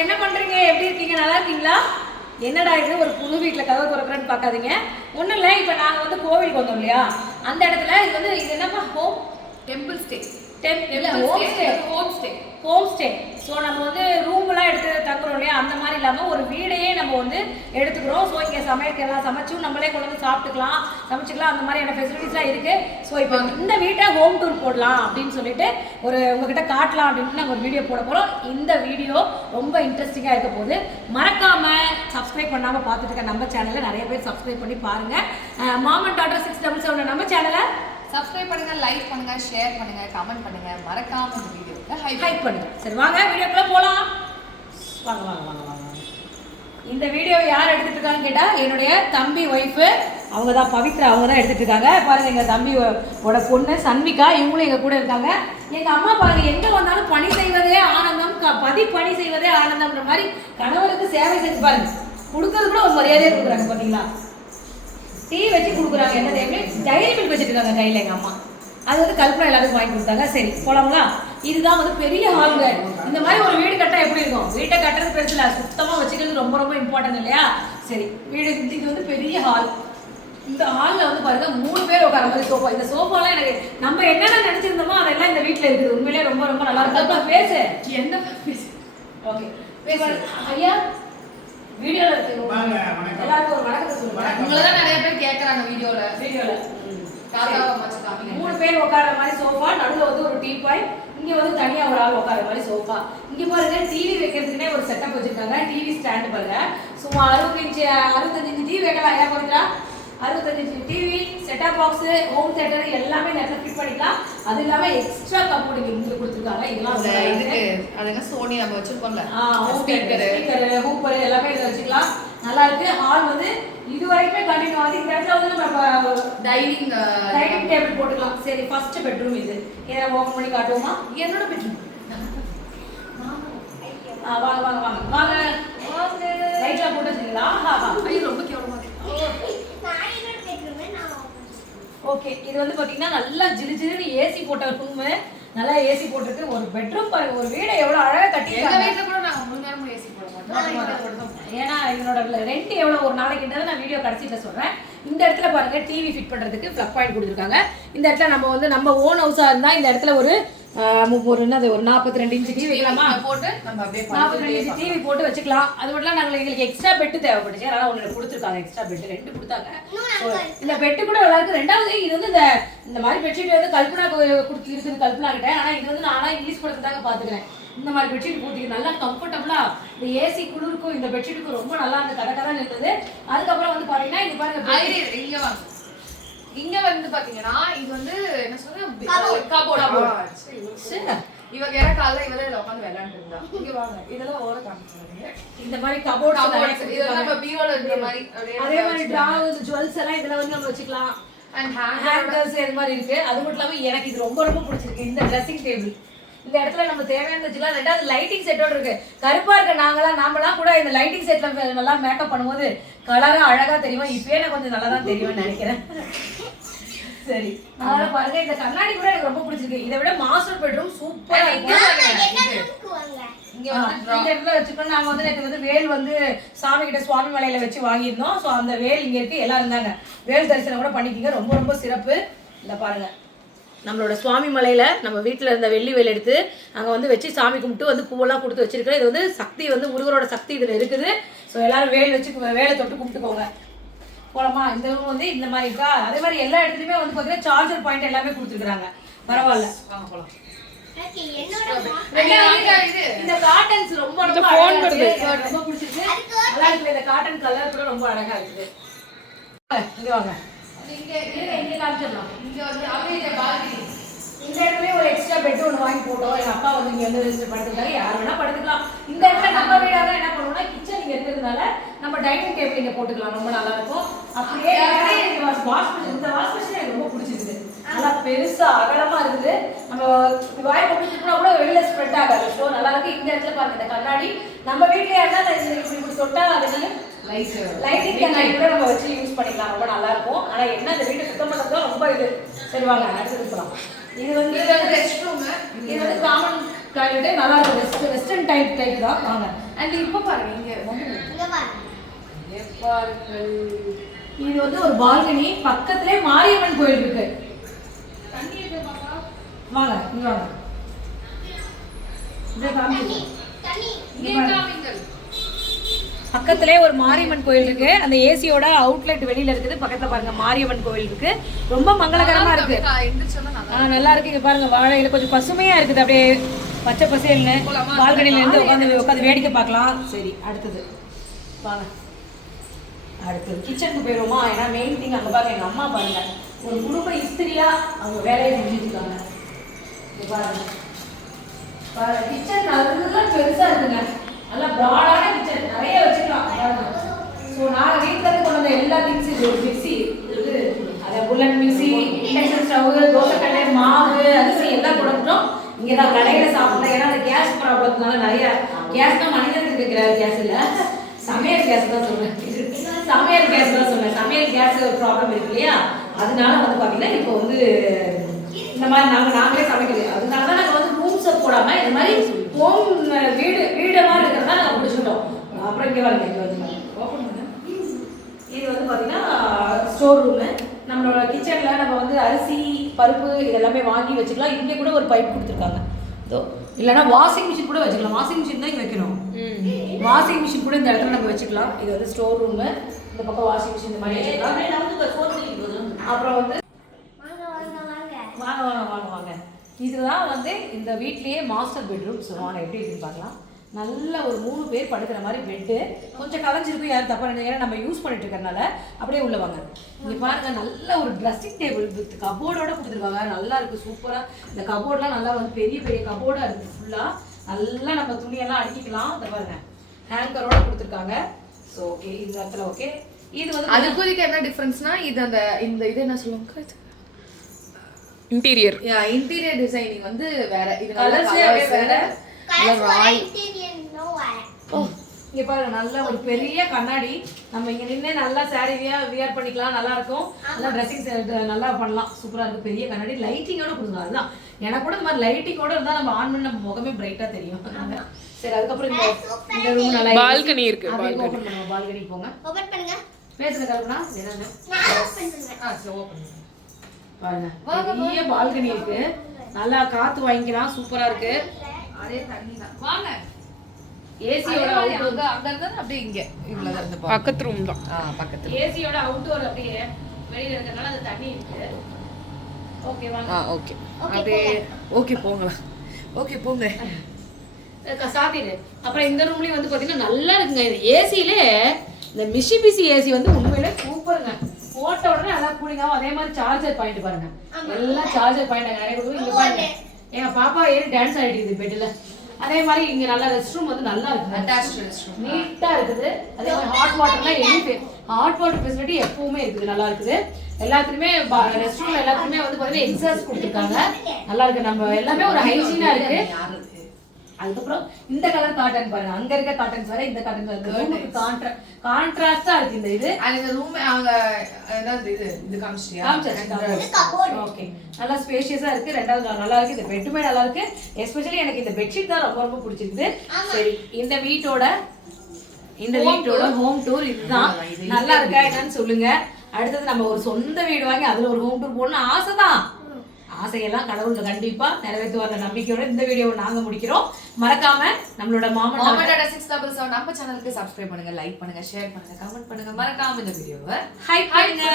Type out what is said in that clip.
எல்லாரும் என்ன பண்றீங்க? எப்படி இருக்கீங்க? நல்லா இருக்கீங்களா? என்னடா இது ஒரு புது வீட்டில் கதவு திறக்கிறேன்னு பார்க்காதீங்க. ஒன்றும் இல்லை, இப்போ நாங்கள் வந்து கோவிலுக்கு வந்தோம் இல்லையா, அந்த இடத்துல இது என்னப்பா home temple stay. Home stay. So நம்ம வந்து ரூம்லாம் எடுத்து தங்குறோம் இல்லையா, அந்த மாதிரி இல்லாமல் ஒரு வீடையே நம்ம வந்து எடுத்துக்கிறோம். ஸோ இங்கே சமைக்கலாம், சமைச்சும் நம்மளே கொண்டு வந்து சமைச்சிக்கலாம், அந்த மாதிரியான ஃபெசிலிட்டிஸ்லாம் இருக்குது. ஸோ இப்போ இந்த வீட்டை ஹோம் டூர் போடலாம் அப்படின்னு சொல்லிட்டு உங்ககிட்ட காட்டலாம் அப்படின்ட்டு நாங்கள் ஒரு வீடியோ போட போகிறோம். இந்த வீடியோ ரொம்ப இன்ட்ரெஸ்டிங்காக இருக்க போது. மறக்காமல் சப்ஸ்கிரைப் பண்ணாமல் பார்த்துட்டு இருக்க நம்ம சேனலை நிறைய பேர் சப்ஸ்கிரைப் பண்ணி பாருங்கள். மாம் அண்ட் டாட்டர் 677 நம்ம சேனலை சப்ஸ்கிரைப் பண்ணுங்க, லைக் பண்ணுங்க, ஷேர் பண்ணுங்க, கமெண்ட் பண்ணுங்க, மறக்காம இந்த வீடியோக்கு ஹைப் பண்ணுங்க. சரி வாங்க வீடியோக்குள்ள போலாம். வாங்க வாங்க வாங்க வாங்க. இந்த வீடியோவை யார் எடுத்துட்டு இருக்காங்கன்னு கேட்டா என்னுடைய தம்பி ஒய்ஃபு, அவங்க தான் பவித்ரா, அவங்க தான் எடுத்துட்டு இருக்காங்க. பாருங்க எங்க தம்பியோட பொண்ணு சன்விகா, இவங்களும் எங்க கூட இருக்காங்க. எங்க அம்மா பாருங்க எங்க வந்தாலும் பணி செய்வதே ஆனந்தம், பணி செய்வதே ஆனந்தம்ன்ற மாதிரி கணவருக்கு சேவை செஞ்சு பாருங்க, கொடுக்கறது கூட ஒரு மரியாதையை கொடுக்குறாங்க. பார்த்தீங்களா, டீ வச்சு கொடுக்குறாங்க. என்ன டைரி மில்க் வச்சுட்டு இருக்காங்க கையில் எங்கள் அம்மா. அது வந்து கல்பனா எல்லாத்துக்கும் வாங்கி கொடுத்தாங்க. சரி போலாங்களா? இதுதான் வந்து பெரிய ஹாலுங்க. இந்த மாதிரி ஒரு வீடு கட்ட எப்படி இருக்கும்? வீட்டை கட்டுறது பெருசு இல்லை, சுத்தமாக வச்சுக்கிறது ரொம்ப ரொம்ப இம்பார்ட்டன்ட் இல்லையா? சரி வீடு இது வந்து பெரிய ஹால். இந்த ஹாலில் வந்து பாருங்க 3 பேர் உட்கார மாதிரி சோஃபா. இந்த சோஃபாலாம் எனக்கு நம்ம என்னென்ன நினச்சிருந்தோமோ அதெல்லாம் இந்த வீட்டில் இருக்குது. உண்மையிலே ரொம்ப ரொம்ப நல்லா இருக்கும். பேசு என்ன பேசு. ஓகே ஐயா வீடியோல எல்லாருக்கும் ஒரு வணக்கத்தை சொல்லுங்க. உங்களை தான் நிறைய பேர் கேட்கறாங்க வீடியோல. 3 பேர் உட்கார மாதிரி சோஃபா, நடுவில் வந்து ஒரு டீ பாய், இங்க வந்து தனியா ஒரு ஆள் உட்கார மாதிரி சோஃபா. இங்க பாருங்க டிவி வைக்கிறதுக்குனே ஒரு செட்டப் வச்சிருக்காங்க. டிவி ஸ்டாண்ட் பாருங்க, சும்மா 65 இன்ச் டிவி வைக்கலாம். ஏன் பாருங்களா, 65 inch TV, setup box, home theatre எல்லாமே இந்த இடத்துல ஃபிட் பண்ணிக்கலாம். அது இல்லாம எக்ஸ்ட்ரா கப்போர்ட் இங்க கொடுத்துருக்காங்க. இதெல்லாம் இதுக்கு அதுங்க சோனி நம்ம வச்சிருக்கோம்ல, ஸ்பீக்கர் ஹூப்பர் எல்லாமே இதை வச்சுக்கலாம். நல்லா இருக்கு. ஹால் வந்து இது வரைக்குமே கண்டினியூ ஆகுது. இந்த இடத்துல வந்து நம்ம டைனிங் டேபிள் போட்டுக்கலாம். சரி ஃபர்ஸ்ட் பெட்ரூம் இது. இதை ஓப்பன் பண்ணி காட்டுவோமா? என்னோட பெட்ரூம். வாங்க வாங்க வாங்க வாங்க வாங்க. லைட்லாம் போட்டு வச்சிருக்கீங்களா? ஐயோ ரொம்ப கேவலமா இருக்கு. ஓகே இது வந்து பாத்தீங்கன்னா நல்லா ஜிலு ஜிலுன்னு ஏசி போட்ட ரூம். நல்லா ஏசி போட்டுருக்கு. ஒரு பெட்ரூம் பாருங்க, ஒரு வீடை எவ்வளவு அழகா கட்டிருக்காங்க. எங்க வீட்ல கூட நாங்க 3 நேரமும் ஏசி போட மாட்டோம். ஏன்னா என்னோட ரெண்ட் எவ்வளவு ஒரு நாளைக்குன்றது நான் வீடியோ கடைசியில சொல்றேன். இந்த இடத்துல பாருங்க டிவி ஃபிட் பண்றதுக்கு பிளக் பாயிண்ட் கொடுத்துருக்காங்க. இந்த இடத்துல நம்ம வந்து நம்ம ஓன் ஹவுஸா இருந்தா இந்த இடத்துல ஒரு 42 இன்ச் டிவி வைக்கலாமா? போட்டு நம்ம அப்படியே 42 இன்ச் டிவி போட்டு வச்சுக்கலாம். அது மட்டும் நாங்கள் எங்களுக்கு எக்ஸ்ட்ரா பெட் தேவைப்பட்டுச்சு, அதனால ஒன்று கொடுத்துருக்காங்க. எக்ஸ்ட்ரா பெட் 2 கொடுத்தாங்க. இந்த பெட்டு கூட நல்லா இருக்கு. ரெண்டாவது இது வந்து இந்த மாதிரி பெட்ஷீட் வந்து கல்பனா கொடுத்து இருக்குது கல்பனா கிட்ட. ஆனால் இது வந்து நானா இங்கிலீஷ் படத்தை தாங்க பார்த்துக்கிறேன். இந்த மாதிரி பெட்ஷீட் போட்டு நல்லா கம்ஃபர்டபுளா இந்த ஏசி குளிருக்கும் இந்த பெட்ஷீட்டுக்கும் ரொம்ப நல்லா அந்த கதை இருந்தது. அதுக்கப்புறம் வந்து பாத்தீங்கன்னா இது பாருங்க, இங்க வந்து பாத்தீங்கன்னா இது வந்து என்ன சொல்ற கபோர்ட். இவ வேற காலைல இவளே உட்கார்ந்து விளையாண்டு இருந்தா. இங்க வாங்க, இதெல்லாம் ஓர காமிச்சாங்க. இந்த மாதிரி கபோர்ட் இதெல்லாம் நம்ம பீரோல இருக்கிற மாதிரி அதே மாதிரி டிராவர்ஸ் ஜுவல்ஸ் எல்லாம் இதெல்லாம் வந்து நம்ம வச்சுக்கலாம். அண்ட் ஹேங்கர்ஸ் இது மாதிரி இருக்கு. அது மட்டும் இல்லாம எனக்கு இது ரொம்ப ரொம்ப பிடிச்சிருக்கு இந்த ட்ரெஸ்ஸிங் டேபிள். இந்த இடத்துல நம்ம தேவையான வச்சுக்கலாம். ரெண்டாவது லைட்டிங் செட்டோட இருக்கு. கருப்பா இருக்க நாமெல்லாம் கூட இந்த லைட்டிங் செட்ல நல்லா மேக்கப் பண்ணும்போது கலரா அழகா தெரியும். இப்பயே நான் கொஞ்சம் நல்லா தான் தெரியும்னு நினைக்கிறேன். சரி அதனால பாருங்க இந்த கண்ணாடி கூட எனக்கு ரொம்ப பிடிச்சிருக்கு. இதை விட மாஸ்டர் பெட்ரூம் சூப்பரா இருக்கு. இந்த இடத்துல வச்சுக்கணும். நாங்க வந்து எனக்கு வந்து வேல் வந்து சாமி கிட்ட சுவாமி மலையில வச்சு வாங்கியிருந்தோம். ஸோ அந்த வேல் இங்க இருக்கு. எல்லாரும் இருந்தாங்க. வேல் தரிசனம் கூட பண்ணிக்கிங்க. ரொம்ப ரொம்ப சிறப்பு. இந்த பாருங்க நம்மளோட சுவாமி மலையில நம்ம வீட்டில் இருந்த வெள்ளி வேல் எடுத்து அங்கே வந்து வச்சு சாமி கும்பிட்டு வந்து பூவெல்லாம் கொடுத்து வச்சிருக்கிறேன். இது வந்து சக்தி வந்து முருகரோட சக்தி இதில் இருக்குது. ஸோ எல்லாரும் வேல் வச்சு வேலை தொட்டு கும்பிட்டுக்கோங்க. போலாமா? இந்த ரூம் வந்து இந்த மாதிரி இருக்கா. அதே மாதிரி எல்லா இடத்துலையுமே வந்து பார்த்தீங்கன்னா சார்ஜர் பாயிண்ட் எல்லாமே கொடுத்துருக்காங்க. பரவாயில்ல, வாங்க போலாம். இந்த காட்டன்ஸ் ரொம்ப ரொம்ப பிடிச்சிருக்கு. நல்லா இருக்கு. இந்த காட்டன் கலர் கூட ரொம்ப அழகா இருக்குது. இங்க வாங்க, இங்க காமிச்சிடலாம். இங்க வந்து அப்படியே பால்கனி. இந்த இடத்துல ஒரு எக்ஸ்ட்ரா பெட் ஒன்று வாங்கி போட்டோம். எங்க அப்பா வந்து இங்க வந்து படுத்துக்கிட்டாரு. யார் வேணா படுத்துக்கலாம். இந்த இடத்துல நம்ம வீடாக என்ன பண்ணுவோம்னா கிச்சன் இங்க இருக்கிறதுனால நம்ம டைனிங் டேபிள் இங்க போட்டுக்கலாம். ரொம்ப நல்லா இருக்கும். அப்படியே வாஷ் மிஷின், இந்த வாஷ் மிஷின் எனக்கு ரொம்ப பிடிச்சிருக்கு. நல்லா பெருசா அகலமா இருக்குது. நம்ம வாய் போட்டுக்கிட்டோம்னா கூட வெளியில ஸ்ப்ரெட் ஆகாது. ஸோ நல்லா இருக்கு. இந்த இடத்துல பாருங்க இந்த கண்ணாடி நம்ம வீட்லயே இருந்தா இப்படி தொட்டா அது லைட்டிங் கண்ணாடி கூட நம்ம வச்சு யூஸ் பண்ணிக்கலாம். ரொம்ப நல்லா இருக்கும். ஆனா என்ன இந்த வீட்டை சுத்தம் பண்றது ரொம்ப இது. சரி வாங்க அடுத்து போலாம். இது வந்து ரெஸ்ட் ரூம். இது வந்து காமன் டாய்லெட்டே நல்லா இருக்கும். வெஸ்டர்ன் டைப் தான். வாங்க. அண்ட் இப்போ பாருங்க இங்க பாருங்கள். இது வந்து ஒரு பால்கனி, பக்கத்திலே மாரியம்மன் கோயில் இருக்கு. தண்ணி இருக்கு பாப்பா. வாங்க இங்க வாங்க. இங்க காமிங்க. இங்கே காமிங்கள். பக்கத்திலே ஒரு மாரியம்மன் கோயில் இருக்கு. அந்த ஏசியோட அவுட்லெட் வெளியில இருக்குது. பக்கத்துல பாருங்க மாரியம்மன் கோயில் இருக்கு. ரொம்ப மங்களகரமா இருக்கு. நல்லா இருக்கு. இங்க பாருங்க வாழையில கொஞ்சம் பசுமையா இருக்குது. அப்படியே பச்சை பசேல்னு பால்கனில இருந்து உட்காந்து வேடிக்கை பார்க்கலாம். சரி அடுத்தது வாங்க. அடுத்தது கிச்சனுக்கு போயிடுவோமா? ஏன்னா மெயின் திங் அங்கே பாருங்க எங்கள் அம்மா பாருங்க ஒரு குடும்ப இஸ்திரியா அவங்க வேலையை செஞ்சுருக்காங்க. பாருங்க பாருங்க கிச்சன் நல்லா பெருசா இருக்குங்க. நல்லா ப்ராடான கிச்சன், நிறைய வச்சுக்கலாம். ஸோ நாங்கள் வீட்டிலேருந்து கொண்டு வந்த எல்லா திங்ஸ் இது. ஒரு மிக்சி இது, அதை புல்லட் மிக்சி, இண்டக்ஷன் ஸ்டவ், தோசைக்கல்லை, மாவு, அரிசி எல்லாம் கொடுத்துட்டோம். இங்கே தான் கடையில் சாப்பிடலாம். ஏன்னா அந்த கேஸ் ப்ராப்ளத்தினால நிறைய கேஸ் தான் மனிதனுக்கு இருக்கிற கேஸ் இல்லை, சமையல் கேஸ் தான் சொல்றேன். சமையல் கேஸ் தான் சொன்னேன். சமையல் கேஸ் ஒரு ப்ராப்ளம் இருக்கு இல்லையா, அதனால வந்து பார்த்தீங்கன்னா இப்போ வந்து இந்த மாதிரி நாங்களே சமைக்கிறது. அதனால தான் நாங்கள் வந்து ரூம்ஸை போடாமல் இந்த மாதிரி ஹோம் வீடு மாதிரி இருக்கிறதா நாங்கள் பிடிச்சிட்டோம். அப்புறம் இங்கே வரல, இங்கே வந்து ஓப்பன் பண்ண இது வந்து பார்த்தீங்கன்னா ஸ்டோர் ரூமு. நம்மளோட கிச்சனில் நம்ம வந்து அரிசி பருப்பு இதெல்லாமே வாங்கி வச்சுக்கலாம். இங்கே கூட ஒரு பைப் கொடுத்துருக்காங்க. இல்லைன்னா வாஷிங் மிஷின் கூட வச்சுக்கலாம். வாஷிங் மிஷின் தான் இங்கே வைக்கணும். வாஷிங் மிஷின் கூட இந்த இடத்துல நம்ம வச்சுக்கலாம். இது வந்து ஸ்டோர் ரூமு. இந்த பக்கம் வாஷிங் மிஷின் இந்த மாதிரி வச்சுக்கலாம். அப்புறம் வந்து வாங்க வாங்க வாங்க வாங்க. இதுதான் வந்து இந்த வீட்லேயே மாஸ்டர் பெட்ரூம். ஸோ வாங்க எப்படி இருக்குன்னு பார்க்கலாம். நல்ல ஒரு 3 பேர் படுக்கிற மாதிரி பெட்டு. கொஞ்சம் கலைஞ்சிருக்கும், யாரும் தப்பாக நினைக்கிறேன். ஏன்னா நம்ம யூஸ் பண்ணிட்டு இருக்கிறதுனால அப்படியே உள்ள வாங்க. இங்கே பாருங்க நல்ல ஒரு ட்ரெஸ்ஸிங் டேபிள் வித் கபோர்டோட கொடுத்துருக்காங்க. நல்லா இருக்குது, சூப்பராக. இந்த கபோர்ட்லாம் நல்லா வந்து பெரிய பெரிய கபோர்டாக இருக்குது. ஃபுல்லாக நல்லா நம்ம துணியெல்லாம் அடிக்கலாம். இந்த பாருங்க ஹேங்கரோட கொடுத்துருக்காங்க. ஸோ ஓகே இந்த இடத்துல ஓகே. இது வந்து அதுக்கு என்ன டிஃபரன்ஸ்னா இது அந்த இந்த இது என்ன சொல்லுவாங்க, இன்டீரியர் டிசைனிங் வந்து வேற. இது கலர்ஸே வேற. ராய். இங்க பாருங்க நல்ல ஒரு பெரிய கண்ணாடி. நம்ம இங்க நின்று நல்லா சாரி வியர் பண்ணிக்கலாம். நல்லா இருக்கும். நல்லா ட்ரெஸ்ஸிங் நல்லா பண்ணலாம். சூப்பரா இருக்கு. பெரிய கண்ணாடி லைட்டிங்கோட கொடுங்க. அதுதான் எனக்கு கூட இந்த மாதிரி லைட்டிங்கோட இருந்தா நம்ம ஆன் பண்ண நம்ம முகமே பிரைட்டா தெரியும். சரி அதுக்கப்புறம் இந்த ரூம் நல்லா பால்கனி இருக்கு. பால்கனி போங்க. ஓபன் பண்ணுங்க. பேசுங்க கல்பனா. என்னங்க சரி ஓபன் பாருங்க. பெரிய பால்கனி இருக்கு. நல்லா காத்து வாங்கிக்கலாம். சூப்பரா இருக்கு. அதே தண்ணி தான். வாங்க. ஏசியோட அங்க இருந்தா அப்படியே இங்க இவ்வளவு இருந்து பக்கத்து ரூம் தான். பக்கத்துல ஏசியோட அவுட்டோர் அப்படியே வெளியில இருக்கறனால அந்த தண்ணி இருக்கு. ஓகே வாங்க. ஓகே அப்படியே ஓகே போங்கலாம். ஓகே போங்க. சாத்திடு. அப்புறம் இந்த ரூம்லயும் வந்து பாத்தீங்கன்னா நல்லா இருக்குங்க. இது ஏசிலே இந்த மிஷிபிசி ஏசி வந்து உண்மையிலே சூப்பருங்க. போட்ட உடனே நல்லா கூலிங்காகும். அதே மாதிரி சார்ஜர் பாயிண்ட் பாருங்க. எல்லாம் சார்ஜர் பாயிண்ட் நிறைய கொடுத்து இங்க பாருங்க. எங்க பாப்பா ஏறி டான்ஸ் ஆடிட்டு இருக்குது பெட்ல. அதே மாதிரி இங்க நல்ல ரெஸ்ட் ரூம் வந்து நல்லா இருக்கு. அட்டாச்ட் ரெஸ்ட் ரூம் நீட்டா இருக்குது. அதே மாதிரி ஹாட் வாட்டர்லாம் ஹாட் வாட்டர் ஃபெசிலிட்டி எப்பவுமே இருக்குது. நல்லா இருக்குது. எல்லாத்துலயுமே ரெஸ்ட் ரூம்ல எல்லாத்துலயுமே வந்து பாத்தீங்கன்னா எக்ஸாஸ்ட் கொடுத்துருக்காங்க. நல்லா இருக்கு. நம்ம எல்லாமே ஒரு ஹைஜீனா இருக்கு. அதுக்கப்புறம் இந்த கலர் காட்டன் பாருங்க. அங்க இருக்க காட்டன்ஸ் வேற, இந்த காட்டன்ஸ் வேற. கான்ட்ராஸ்டா இருக்கு இந்த இது. அந்த ரூம் அங்க என்னது இது காமிச்சியா? ஓகே நல்லா ஸ்பேஷியஸா இருக்கு. ரெண்டாவது நல்லா இருக்கு. இந்த பெட்டுமே நல்லா இருக்கு. எஸ்பெஷலி எனக்கு இந்த பெட்ஷீட் தான் ரொம்ப ரொம்ப பிடிச்சிருக்கு. சரி இந்த வீட்டோட ஹோம் டூர் இதுதான். நல்லா இருக்கா என்னன்னு சொல்லுங்க. அடுத்தது நம்ம ஒரு சொந்த வீடு வாங்கி அதுல ஒரு ஹோம் டூர் போடணும்னு ஆசைதான். ஆசையெல்லாம் கடவுள் கண்டிப்பா நிறைவேற்றுவாங்க நம்பிக்கையோட இந்த வீடியோவை நாங்க முடிக்கிறோம். மறக்காம நம்மளோட மாமா 677 நம்ம சேனலுக்கு சப்ஸ்கிரைப் பண்ணுங்க, லைக் பண்ணுங்க, ஷேர் பண்ணுங்க, கமெண்ட் பண்ணுங்க. மறக்காம இந்த வீடியோவை ஹைப் பண்ணுங்க.